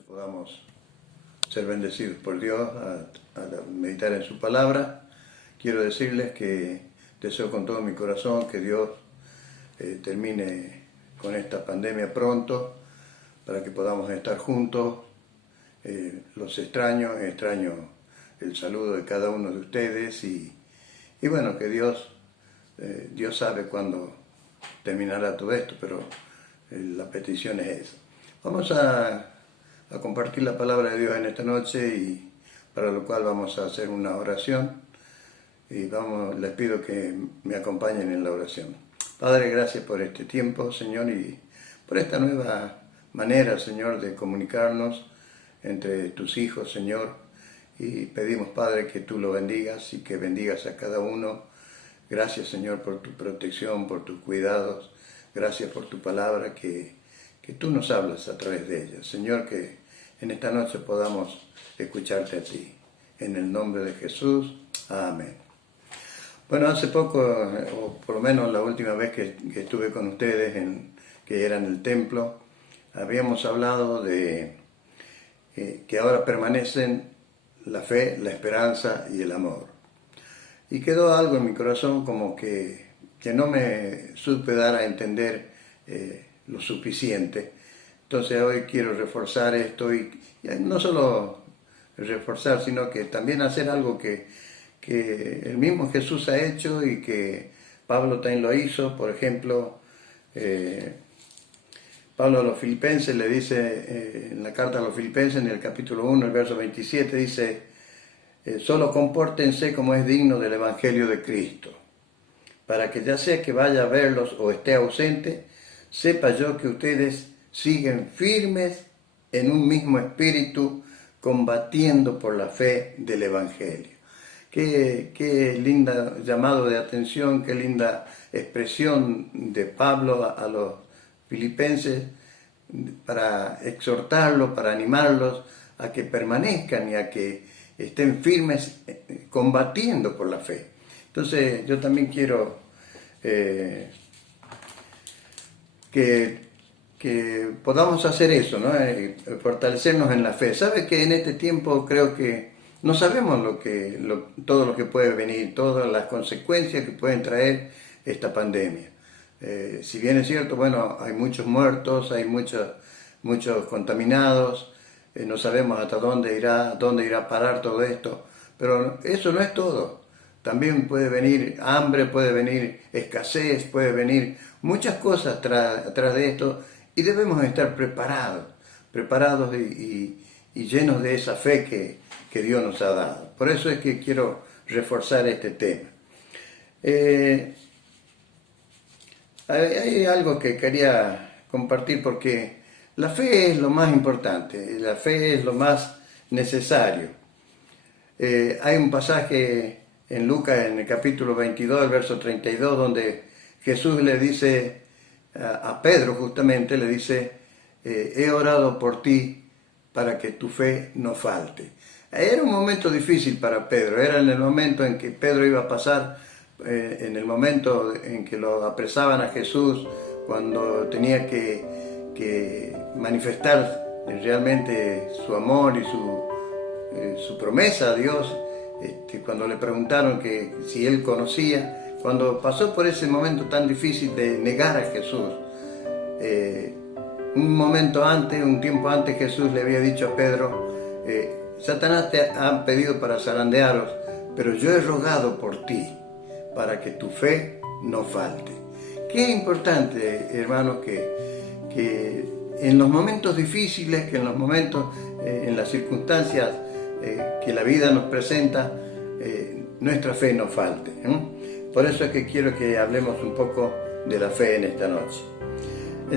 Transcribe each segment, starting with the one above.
y podamos ser bendecidos por Dios a meditar en su palabra. Quiero decirles que deseo con todo mi corazón que Dios termine con esta pandemia pronto, para que podamos estar juntos. Los extraño el saludo de cada uno de ustedes y bueno, que Dios sabe cuándo terminará todo esto, pero la petición es esa. Vamos a compartir la palabra de Dios en esta noche, y para lo cual vamos a hacer una oración, y les pido que me acompañen en la oración. Padre, gracias por este tiempo, Señor, y por esta nueva manera, Señor, de comunicarnos entre tus hijos, Señor, y pedimos, Padre, que tú lo bendigas y que bendigas a cada uno. Gracias, Señor, por tu protección, por tus cuidados. Gracias por tu palabra, que tú nos hablas a través de ella. Señor, que en esta noche podamos escucharte a ti. En el nombre de Jesús, amén. Bueno, hace poco, o por lo menos la última vez que estuve con ustedes, que era en el templo, habíamos hablado de que ahora permanecen la fe, la esperanza y el amor. Y quedó algo en mi corazón como que no me supe dar a entender lo suficiente. Entonces hoy quiero reforzar esto, y no solo reforzar, sino que también hacer algo que el mismo Jesús ha hecho y que Pablo también lo hizo. Por ejemplo, Pablo a los Filipenses le dice, en la carta a los Filipenses, en el capítulo 1, el verso 27, dice: solo compórtense como es digno del Evangelio de Cristo, para que ya sea que vaya a verlos o esté ausente, sepa yo que ustedes siguen firmes en un mismo espíritu, combatiendo por la fe del Evangelio. Qué linda llamado de atención, qué linda expresión de Pablo a los filipenses, para exhortarlos, para animarlos a que permanezcan y a que estén firmes combatiendo por la fe. Entonces yo también quiero que podamos hacer eso, ¿no? Fortalecernos en la fe. ¿Sabe que en este tiempo creo que no sabemos todo lo que puede venir, todas las consecuencias que pueden traer esta pandemia? Si bien es cierto, bueno, hay muchos muertos, hay muchos contaminados, no sabemos hasta dónde irá a parar todo esto, pero eso no es todo. También puede venir hambre, puede venir escasez, puede venir muchas cosas tras de esto, y debemos estar preparados y llenos de esa fe que Dios nos ha dado. Por eso es que quiero reforzar este tema. Hay algo que quería compartir, porque la fe es lo más importante, la fe es lo más necesario. Hay un pasaje en Lucas, en el capítulo 22, el verso 32, donde Jesús le dice a Pedro, justamente, le dice: he orado por ti para que tu fe no falte. Era un momento difícil para Pedro, era en el momento en que Pedro iba a pasar, en el momento en que lo apresaban a Jesús, cuando tenía que manifestar realmente su amor y su promesa a Dios, cuando le preguntaron que si él conocía, cuando pasó por ese momento tan difícil de negar a Jesús. Un tiempo antes, Jesús le había dicho a Pedro: Satanás te ha pedido para zarandearos, pero yo he rogado por ti, para que tu fe no falte. Qué importante, hermanos, que en los momentos difíciles, que en los momentos, en las circunstancias que la vida nos presenta, nuestra fe no falte. Por eso es que quiero que hablemos un poco de la fe en esta noche.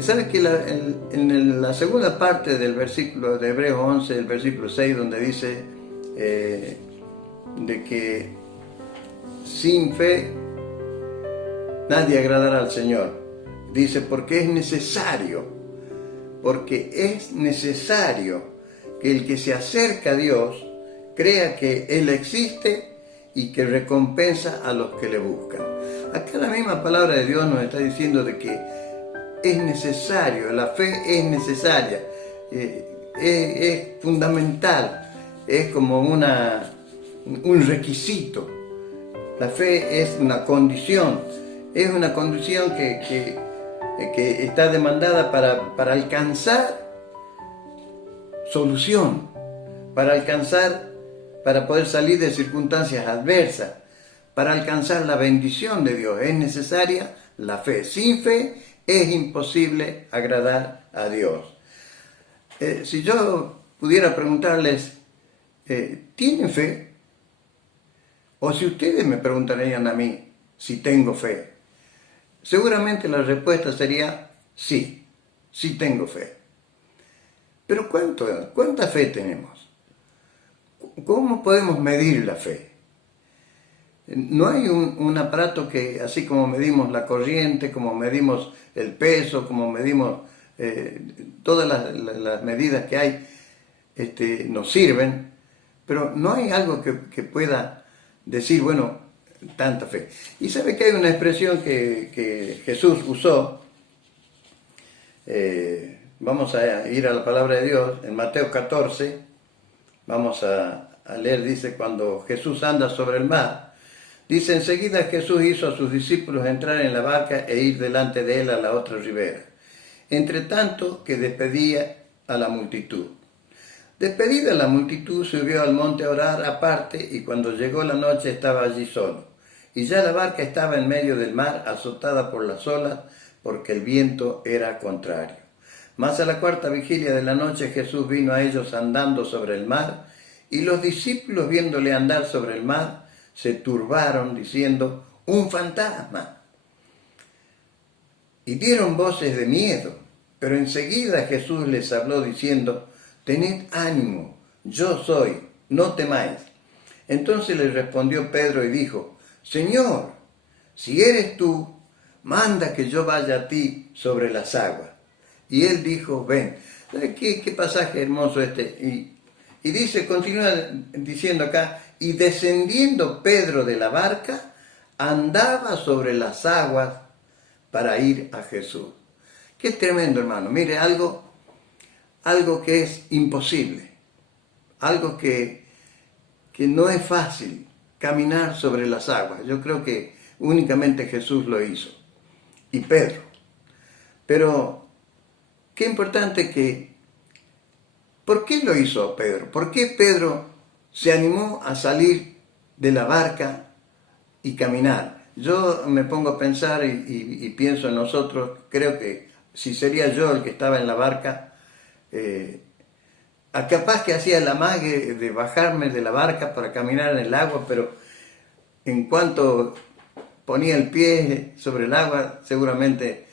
¿Sabes que en la segunda parte del versículo de Hebreos 11, el versículo 6, donde dice de que sin fe nadie agradará al Señor? Dice: porque es necesario que el que se acerca a Dios crea que Él existe y que recompensa a los que le buscan. Acá la misma palabra de Dios nos está diciendo de que es necesario, la fe es necesaria. es fundamental, es como un requisito. La fe es una condición que está demandada para alcanzar solución, para poder salir de circunstancias adversas, para alcanzar la bendición de Dios. Es necesaria la fe. Sin fe es imposible agradar a Dios. Si yo pudiera preguntarles, ¿tienen fe? O si ustedes me preguntarían a mí si tengo fe, seguramente la respuesta sería sí, sí tengo fe. Pero ¿cuánta fe tenemos? ¿Cómo podemos medir la fe? No hay un aparato que, así como medimos la corriente, como medimos el peso, como medimos todas las medidas que hay, nos sirven, pero no hay algo que pueda decir, bueno, tanta fe. Y sabe que hay una expresión que Jesús usó, vamos a ir a la palabra de Dios, en Mateo 14, vamos a leer, dice, cuando Jesús anda sobre el mar, dice, enseguida Jesús hizo a sus discípulos entrar en la barca e ir delante de él a la otra ribera, entre tanto que despedía a la multitud. Despedida la multitud, subió al monte a orar aparte, y cuando llegó la noche estaba allí solo. Y ya la barca estaba en medio del mar, azotada por las olas, porque el viento era contrario. Mas a la cuarta vigilia de la noche Jesús vino a ellos andando sobre el mar, y los discípulos, viéndole andar sobre el mar, se turbaron, diciendo, ¡un fantasma! Y dieron voces de miedo, pero enseguida Jesús les habló diciendo, tened ánimo, yo soy, no temáis. Entonces le respondió Pedro y dijo, Señor, si eres tú, manda que yo vaya a ti sobre las aguas. Y él dijo, ven. ¿Qué pasaje hermoso este? Y dice, continúa diciendo acá, y descendiendo Pedro de la barca, andaba sobre las aguas para ir a Jesús. Qué tremendo, hermano. Mire, algo que es imposible, algo que no es fácil, caminar sobre las aguas. Yo creo que únicamente Jesús lo hizo, y Pedro. Pero qué importante ¿por qué lo hizo Pedro? ¿Por qué Pedro se animó a salir de la barca y caminar? Yo me pongo a pensar y pienso en nosotros, creo que si sería yo el que estaba en la barca, capaz que hacía el amague de bajarme de la barca para caminar en el agua, pero en cuanto ponía el pie sobre el agua, seguramente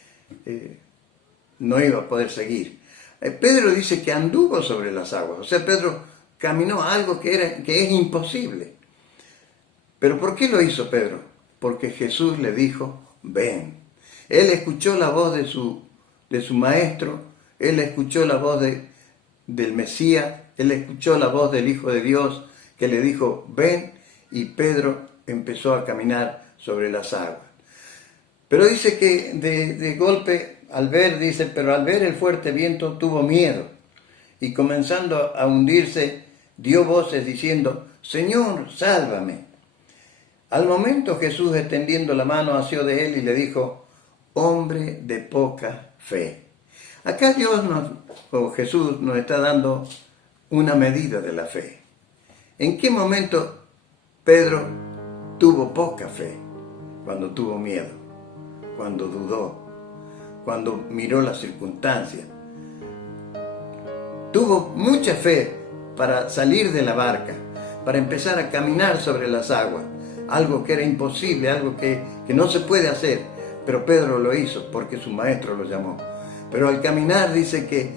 no iba a poder seguir. Pedro dice que anduvo sobre las aguas, o sea, Pedro caminó algo que es imposible. ¿Pero por qué lo hizo Pedro? Porque Jesús le dijo, ven. Él escuchó la voz de su maestro, él escuchó la voz del Mesías, él escuchó la voz del Hijo de Dios que le dijo, ven, y Pedro empezó a caminar sobre las aguas. Pero dice que de golpe, pero al ver el fuerte viento tuvo miedo, y comenzando a hundirse, dio voces diciendo, Señor, sálvame. Al momento Jesús, extendiendo la mano, asió de él y le dijo, hombre de poca fe. Acá Jesús nos está dando una medida de la fe. ¿En qué momento Pedro tuvo poca fe? Cuando tuvo miedo, cuando dudó, cuando miró las circunstancias. Tuvo mucha fe para salir de la barca, para empezar a caminar sobre las aguas, algo que era imposible, algo que no se puede hacer, pero Pedro lo hizo porque su maestro lo llamó. Pero al caminar dice que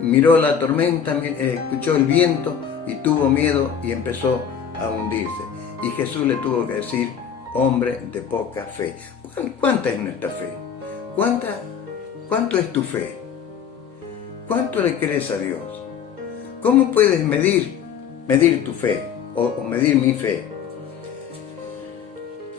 miró la tormenta, escuchó el viento y tuvo miedo y empezó a hundirse. Y Jesús le tuvo que decir, hombre de poca fe. ¿Cuánta es nuestra fe? ¿Cuánto es tu fe? ¿Cuánto le crees a Dios? ¿Cómo puedes medir tu fe o medir mi fe?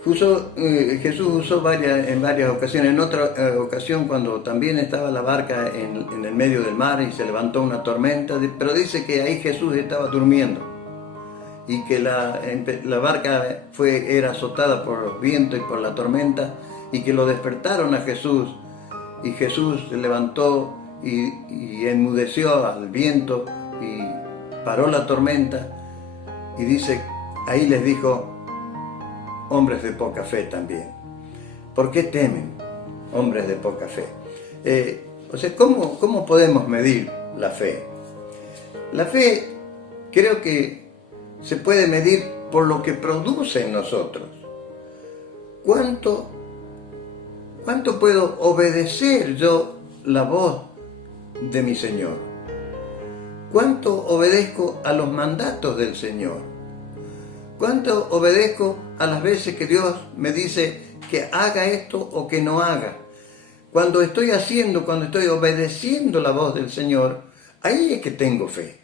Jesús usó en varias ocasiones. En otra ocasión, cuando también estaba la barca en el medio del mar y se levantó una tormenta, pero dice que ahí Jesús estaba durmiendo y que la barca era azotada por los vientos y por la tormenta, y que lo despertaron a Jesús, y Jesús se levantó y enmudeció al viento y paró la tormenta, y dice, ahí les dijo: hombres de poca fe también. ¿Por qué temen, hombres de poca fe? ¿Cómo podemos medir la fe? La fe creo que se puede medir por lo que produce en nosotros. ¿Cuánto puedo obedecer yo la voz de mi Señor? ¿Cuánto obedezco a los mandatos del Señor? ¿Cuánto obedezco a las veces que Dios me dice que haga esto o que no haga? Cuando estoy obedeciendo la voz del Señor, ahí es que tengo fe.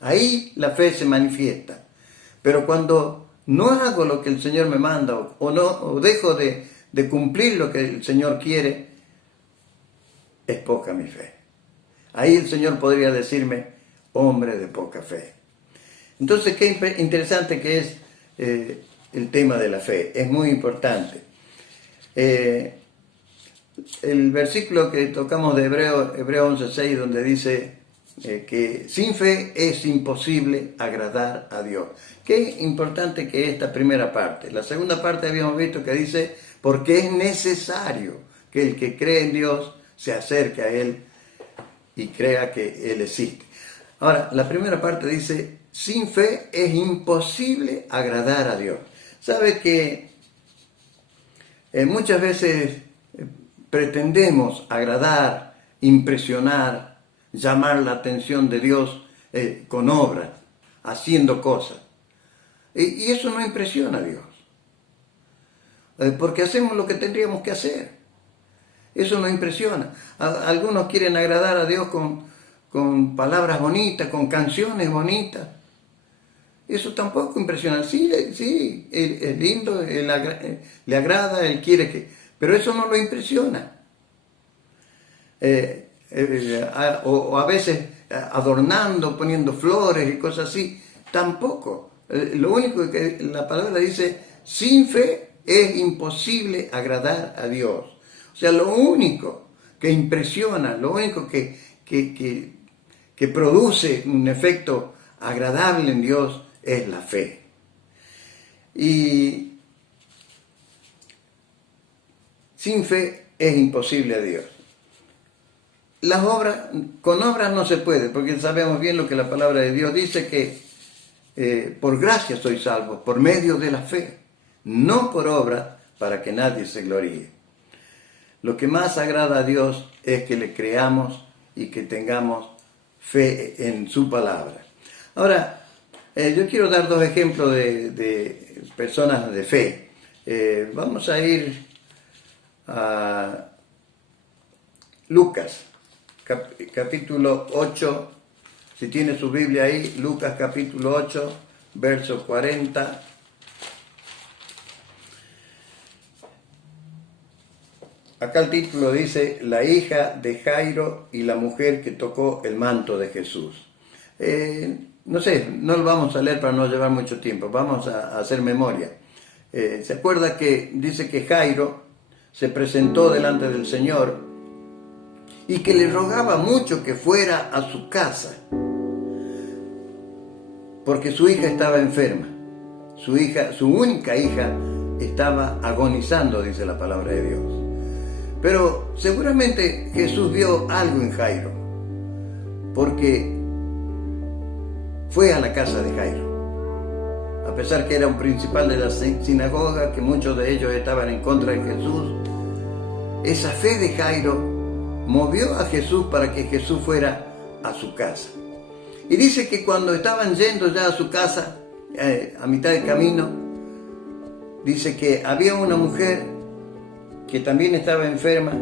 Ahí la fe se manifiesta. Pero cuando no hago lo que el Señor me manda o dejo de cumplir lo que el Señor quiere, es poca mi fe. Ahí el Señor podría decirme: hombre de poca fe. Entonces, qué interesante que es el tema de la fe. Es muy importante. El versículo que tocamos de Hebreo 11:6, donde dice que sin fe es imposible agradar a Dios. Qué importante que es esta primera parte. La segunda parte habíamos visto que dice: porque es necesario que el que cree en Dios se acerque a Él y crea que Él existe. Ahora, la primera parte dice: sin fe es imposible agradar a Dios. ¿Sabe que muchas veces pretendemos agradar, impresionar, llamar la atención de Dios con obras, haciendo cosas? Y eso no impresiona a Dios. Porque hacemos lo que tendríamos que hacer. Eso no impresiona. Algunos quieren agradar a Dios con palabras bonitas, con canciones bonitas. Eso tampoco impresiona. Sí, es lindo, le agrada, él quiere que... Pero eso no lo impresiona. O a veces adornando, poniendo flores y cosas así, tampoco. Lo único que la palabra dice: sin fe es imposible agradar a Dios. O sea, lo único que impresiona, lo único que produce un efecto agradable en Dios es la fe. Y sin fe es imposible a Dios. Con obras no se puede, porque sabemos bien lo que la palabra de Dios dice, que por gracia sois salvos, por medio de la fe, no por obra, para que nadie se gloríe. Lo que más agrada a Dios es que le creamos y que tengamos fe en su palabra. Ahora, yo quiero dar dos ejemplos de personas de fe. Vamos a ir a Lucas, capítulo 8. Si tiene su Biblia ahí, Lucas capítulo 8, verso 40. Acá el título dice: la hija de Jairo y la mujer que tocó el manto de Jesús. No sé, no lo vamos a leer para no llevar mucho tiempo, vamos a hacer memoria. ¿Se acuerda que dice que Jairo se presentó delante del Señor y que le rogaba mucho que fuera a su casa? Porque su hija estaba enferma. Su única hija, estaba agonizando, dice la palabra de Dios. Pero seguramente Jesús vio algo en Jairo, porque fue a la casa de Jairo. A pesar que era un principal de la sinagoga, que muchos de ellos estaban en contra de Jesús, esa fe de Jairo movió a Jesús para que Jesús fuera a su casa. Y dice que cuando estaban yendo ya a su casa, a mitad del camino, dice que había una mujer que también estaba enferma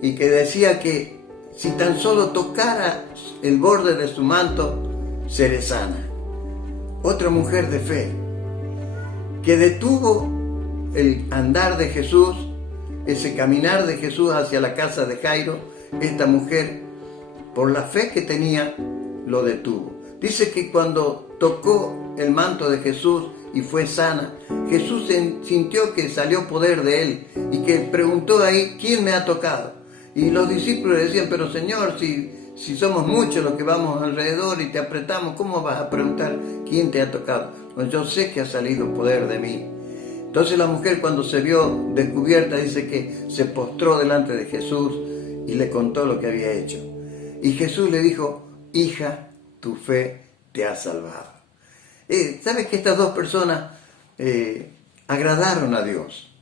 y que decía que si tan solo tocara el borde de su manto, seré sana. Otra mujer de fe. que detuvo el andar de Jesús, ese caminar de Jesús hacia la casa de Jairo. Esta mujer, por la fe que tenía, lo detuvo. Dice que cuando tocó el manto de Jesús y fue sana, Jesús sintió que salió poder de él y que preguntó ahí, ¿quién me ha tocado? Y los discípulos le decían, pero Señor, si somos muchos los que vamos alrededor y te apretamos, ¿cómo vas a preguntar quién te ha tocado? Pues yo sé que ha salido poder de mí. Entonces la mujer, cuando se vio descubierta, dice que se postró delante de Jesús y le contó lo que había hecho. Y Jesús le dijo, hija, tu fe te ha salvado. ¿Sabes que estas dos personas agradaron a Dios?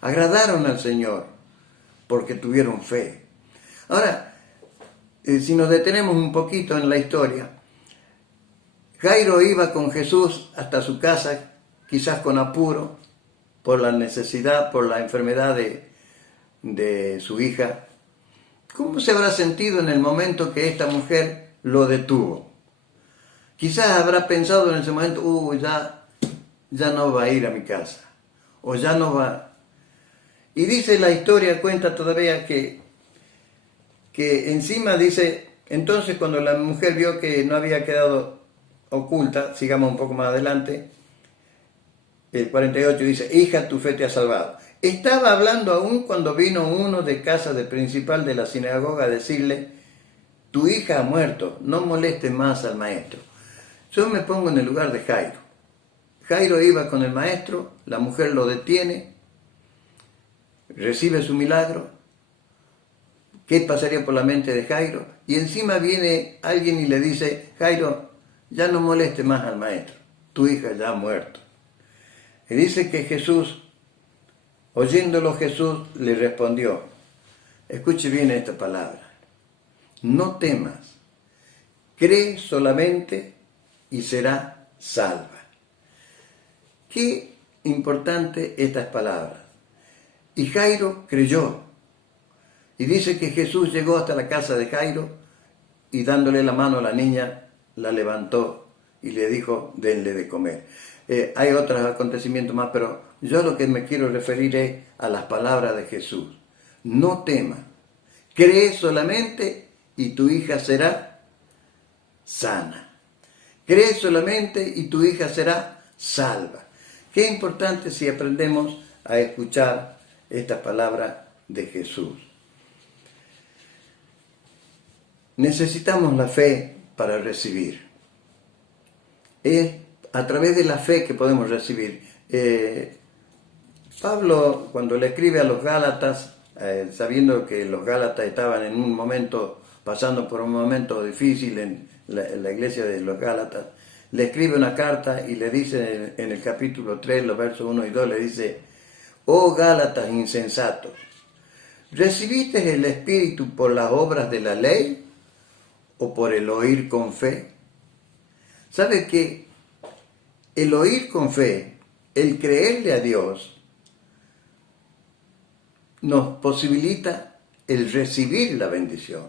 Agradaron al Señor porque tuvieron fe. Ahora, si nos detenemos un poquito en la historia, Jairo iba con Jesús hasta su casa, quizás con apuro, por la necesidad, por la enfermedad de su hija. ¿Cómo se habrá sentido en el momento que esta mujer lo detuvo? Quizás habrá pensado en ese momento, ya no va a ir a mi casa, o ya no va. Y dice la historia, cuenta todavía que encima dice, entonces cuando la mujer vio que no había quedado oculta, sigamos un poco más adelante, el 48 dice, hija, tu fe te ha salvado. Estaba hablando aún cuando vino uno de casa del principal de la sinagoga a decirle, tu hija ha muerto, no molestes más al maestro. Yo me pongo en el lugar de Jairo. Jairo iba con el maestro, la mujer lo detiene, recibe su milagro. ¿Qué pasaría por la mente de Jairo? Y encima viene alguien y le dice, Jairo, ya no moleste más al maestro, tu hija ya ha muerto. Y dice que Jesús, oyéndolo Jesús, le respondió, escuche bien esta palabra, no temas, cree solamente y será salva. Qué importante estas palabras. Y Jairo creyó. Y dice que Jesús llegó hasta la casa de Jairo y dándole la mano a la niña, la levantó y le dijo, denle de comer. Hay otros acontecimientos más, pero yo lo que me quiero referir es a las palabras de Jesús. No temas, cree solamente y tu hija será sana. Cree solamente y tu hija será salva. Qué importante si aprendemos a escuchar estas palabras de Jesús. Necesitamos la fe para recibir. Es a través de la fe que podemos recibir. Pablo, cuando le escribe a los Gálatas, sabiendo que los Gálatas estaban en un momento, pasando por un momento difícil en la iglesia de los Gálatas, le escribe una carta y le dice en el capítulo 3, los versos 1 y 2, le dice, oh Gálatas insensatos, ¿recibiste el Espíritu por las obras de la ley o por el oír con fe? ¿Sabe que el oír con fe, el creerle a Dios, nos posibilita el recibir la bendición?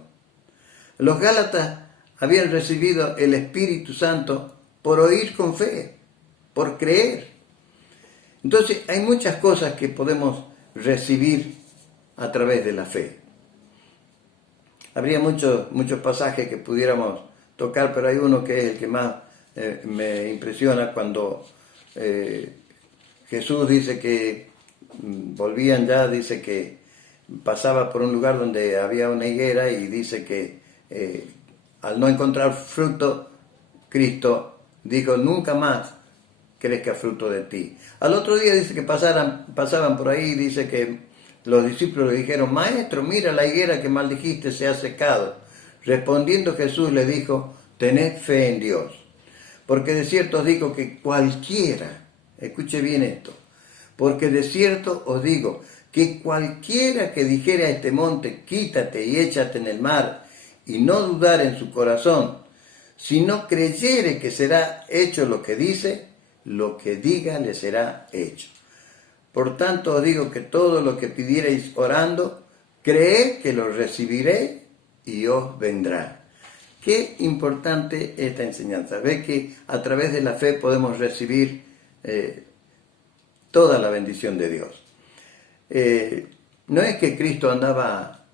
Los Gálatas habían recibido el Espíritu Santo por oír con fe, por creer. Entonces hay muchas cosas que podemos recibir a través de la fe. Habría muchos pasajes que pudiéramos tocar, pero hay uno que es el que más me impresiona cuando Jesús dice que volvían ya, dice que pasaba por un lugar donde había una higuera y dice que al no encontrar fruto, Cristo dijo, nunca más crezca fruto de ti. Al otro día dice que pasaban por ahí y dice que los discípulos le dijeron, maestro, mira la higuera que maldijiste se ha secado. Respondiendo Jesús le dijo, tened fe en Dios. Porque de cierto os digo que cualquiera, escuche bien esto, porque de cierto os digo que cualquiera que dijere a este monte, quítate y échate en el mar, y no dudar en su corazón, si no creyere que será hecho lo que dice, lo que diga le será hecho. Por tanto os digo que todo lo que pidiereis orando, creed que lo recibiréis y os vendrá. Qué importante esta enseñanza. Ve que a través de la fe podemos recibir toda la bendición de Dios. No es que Cristo andaba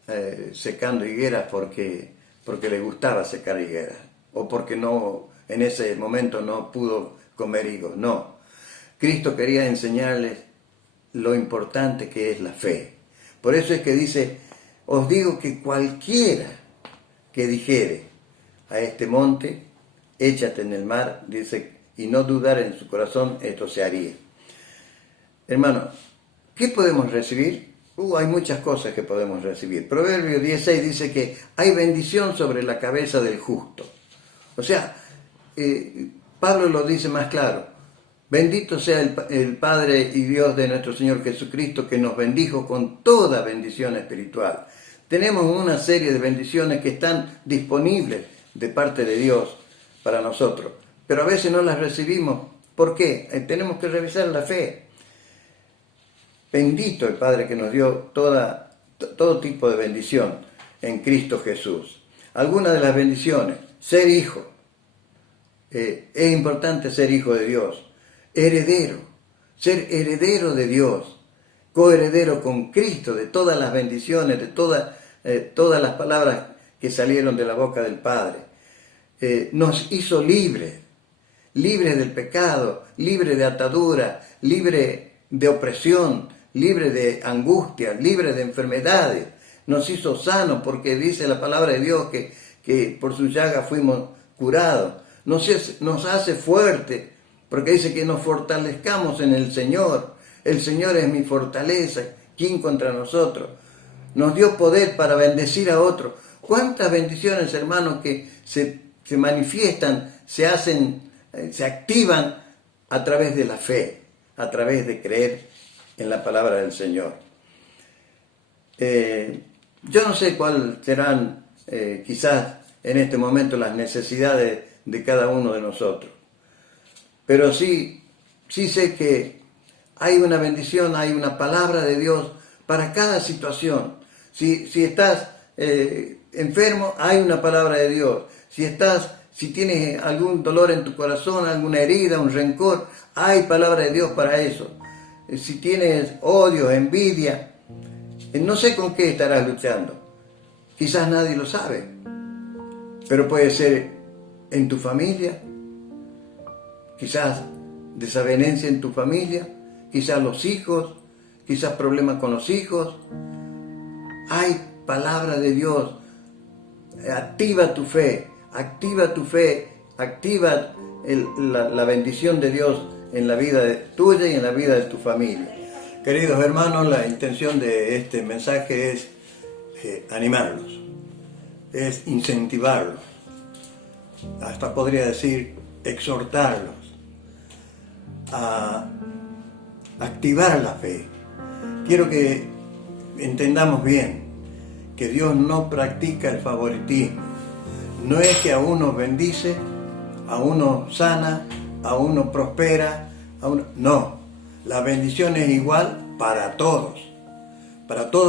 secando higueras porque le gustaba secar higueras, o porque en ese momento no pudo comer higos, no. Cristo quería enseñarles lo importante que es la fe. Por eso es que dice, os digo que cualquiera que dijere a este monte, échate en el mar, dice, y no dudar en su corazón, esto se haría. Hermano, ¿qué podemos recibir? Hay muchas cosas que podemos recibir. Proverbio 16 dice que hay bendición sobre la cabeza del justo. O sea, Pablo lo dice más claro. Bendito sea el Padre y Dios de nuestro Señor Jesucristo, que nos bendijo con toda bendición espiritual. Tenemos una serie de bendiciones que están disponibles de parte de Dios para nosotros, pero a veces no las recibimos. ¿Por qué? Tenemos que revisar la fe. Bendito el Padre que nos dio todo tipo de bendición en Cristo Jesús. Algunas de las bendiciones: ser hijo. Es importante ser hijo de Dios. Heredero. Ser heredero de Dios. Coheredero con Cristo de todas las bendiciones, de todas las palabras que salieron de la boca del Padre. Nos hizo libres del pecado, libres de atadura, libres de opresión, libre de angustia, libre de enfermedades. Nos hizo sanos porque dice la palabra de Dios que por su llaga fuimos curados. Nos hace fuerte porque dice que nos fortalezcamos en el Señor. El Señor es mi fortaleza. ¿Quién contra nosotros? Nos dio poder para bendecir a otros. ¿Cuántas bendiciones, hermanos, que se manifiestan, se activan a través de la fe, a través de creer en la palabra del Señor? Yo no sé cuáles serán quizás en este momento las necesidades de cada uno de nosotros, pero sí sé que hay una bendición, hay una palabra de Dios para cada situación. Si estás enfermo, hay una palabra de Dios. Si tienes algún dolor en tu corazón, alguna herida, un rencor, hay palabra de Dios para eso. Si tienes odio, envidia, no sé con qué estarás luchando. Quizás nadie lo sabe, pero puede ser en tu familia, quizás desavenencia en tu familia, quizás los hijos, quizás problemas con los hijos. Hay palabra de Dios. Activa tu fe, activa la bendición de Dios en la vida tuya y en la vida de tu familia. Queridos hermanos, la intención de este mensaje es animarlos, es incentivarlos, hasta podría decir exhortarlos a activar la fe. Quiero que entendamos bien que Dios no practica el favoritismo. No es que a uno bendice, a uno sana, a uno prospera, no. La bendición es igual para todos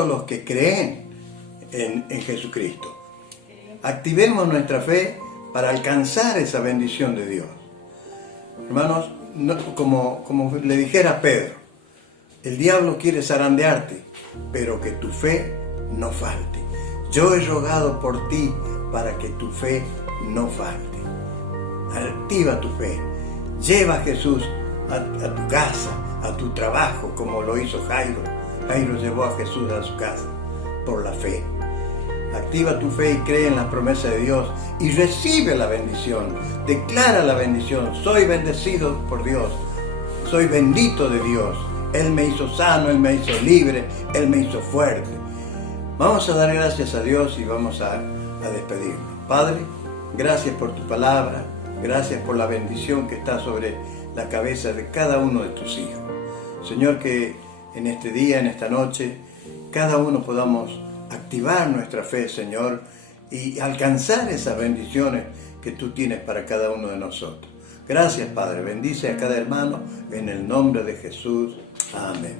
los que creen en Jesucristo. Activemos nuestra fe para alcanzar esa bendición de Dios. Hermanos, como le dijera a Pedro, el diablo quiere zarandearte, pero que tu fe no falte. Yo he rogado por ti para que tu fe no falte. Activa tu fe. Lleva a Jesús a tu casa, a tu trabajo, como lo hizo Jairo. Jairo llevó a Jesús a su casa por la fe. Activa tu fe y cree en las promesas de Dios y recibe la bendición. Declara la bendición. Soy bendecido por Dios. Soy bendito de Dios. Él me hizo sano, Él me hizo libre, Él me hizo fuerte. Vamos a dar gracias a Dios y vamos a despedirnos. Padre, gracias por tu palabra. Gracias por la bendición que está sobre la cabeza de cada uno de tus hijos. Señor, que en este día, en esta noche, cada uno podamos activar nuestra fe, Señor, y alcanzar esas bendiciones que tú tienes para cada uno de nosotros. Gracias, Padre. Bendice a cada hermano en el nombre de Jesús. Amén.